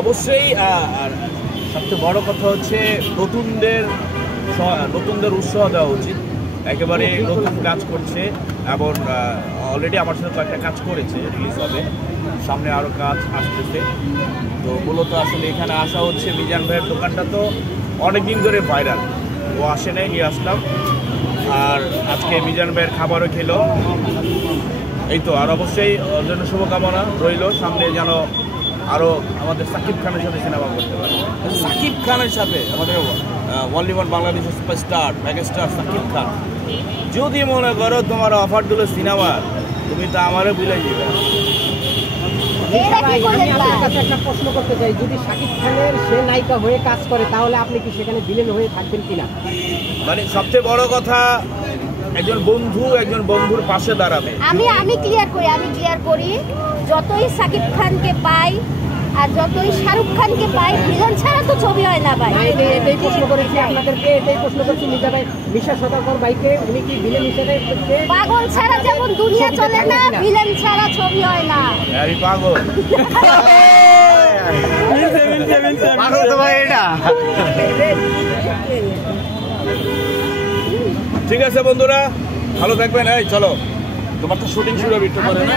অবশ্যই সবচেয়ে বড় কথা হচ্ছে নতুনদের উৎসাহ দেওয়া উচিত। একেবারে নতুন কাজ করছে এবং অলরেডি আমার সাথে কয়েকটা কাজ করেছে, রিলিজ হবে, সামনে আরও কাজ আসতেছে। তো মূলত আসলে এখানে আসা হচ্ছে মিজান ভাইয়ের দোকানটা তো অনেকদিন ধরে ভাইরাল, ও আসে নাই, নিয়ে আসলাম। আর আজকে মিজান ভাইয়ের খাবারও খেলো, এই তো। আর অবশ্যই ওর জন্য শুভকামনা রইল, সামনে যেন আরও আমাদের সাকিব খানের সাথে সিনেমা করতে পারে। সাকিব খানের সাথে আমাদের ওয়ানলি ওয়ান বাংলাদেশের সুপারস্টার মেগাস্টার সাকিব খান, যদি মনে করো তোমার অফার দিল সিনেমার, তুমি তো আমারও ভুলে যাবে। আমি আপনার কাছে একটা প্রশ্ন করতে চাই, যদি শাকিব খানের সে নায়িকা হয়ে কাজ করে তাহলে আপনি কি সেখানে ভিলেন হয়ে থাকবেন কিনা? মানে সবচেয়ে বড় কথা একজন বন্ধুর পাশে দাঁড়াবে। আমি ক্লিয়ার করি যতই শাকিব খানকে পাই আর যতই শাহরুখ খানকে পাই, ভিলেন ছাড়া তো ছবি হয় না ভাই। এটাই প্রশ্ন করেছি আপনাদেরকে, এটাই প্রশ্ন করছি মির্জা ভাই, মিশা সদাগর ভাইকে, উনি কি ভিলেন হিসেবে? পাগল ছাড়া যেমন দুনিয়া চলে না, ভিলেন ছাড়া ছবি হয় না। আরে পাগল পাগল তো ভাই এটা। ঠিক আছে বন্ধুরা, ভালো থাকবেন। এই চলো, তোমার তো শুটিং শুরু হবে একটু পরে না?